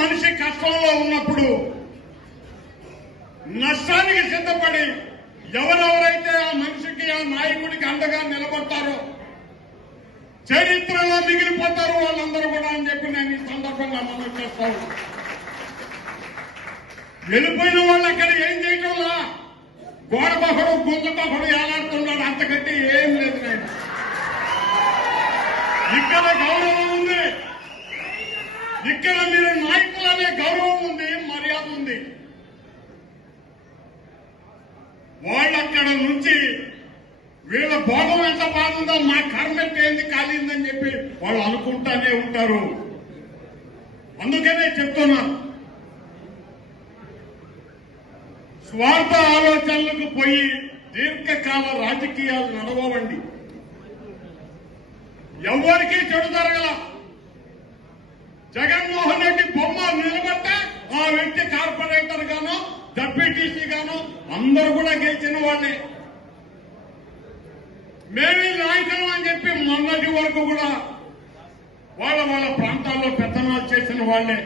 మనిషి కష్టంలో ఉన్నప్పుడు నష్టానికి సిద్ధపడి ఎవరెవరైతే ఆ మనిషికి ఆ నాయకుడికి అండగా నిలబడతారో చరిత్రలో మిగిలిపోతారు వాళ్ళందరూ కూడా అని చెప్పి నేను ఈ సందర్భంగా మనవి చేస్తాను. వెళ్ళిపోయిన వాళ్ళు అక్కడ ఏం చేయటంలా గోడ బహుడు గుంజ బహుడు ఏలాడుతున్నాడు, అంతకంటే ఏం లేదు. నేను ఇక్కడ గౌరవం ఉంది, ఇక్కడ మీరు నాయకులనే గౌరవం ఉంది, మర్యాద ఉంది. వాళ్ళు అక్కడ నుంచి వీళ్ళ భోగం ఎంత బాగుందో మా కర్మ ఏంది కాలిందని చెప్పి వాళ్ళు అనుకుంటానే ఉంటారు. అందుకనే చెప్తున్నా, స్వార్థ ఆలోచనలకు పోయి దీర్ఘకాల రాజకీయాలు నడవండి. ఎవరికీ చెడు జరగల. జగన్మోహన్ రెడ్డి బొమ్మ నిలబట్టే ఆ వ్యక్తి కార్పొరేటర్ గాను డెప్యూటీసీ గాను అందరూ కూడా గెలిచిన వాళ్ళే. మేమే నాయకులు అని చెప్పి మొన్నటి వరకు కూడా వాళ్ళ ప్రాంతాల్లో పెత్తనాలు చేసిన వాళ్లే.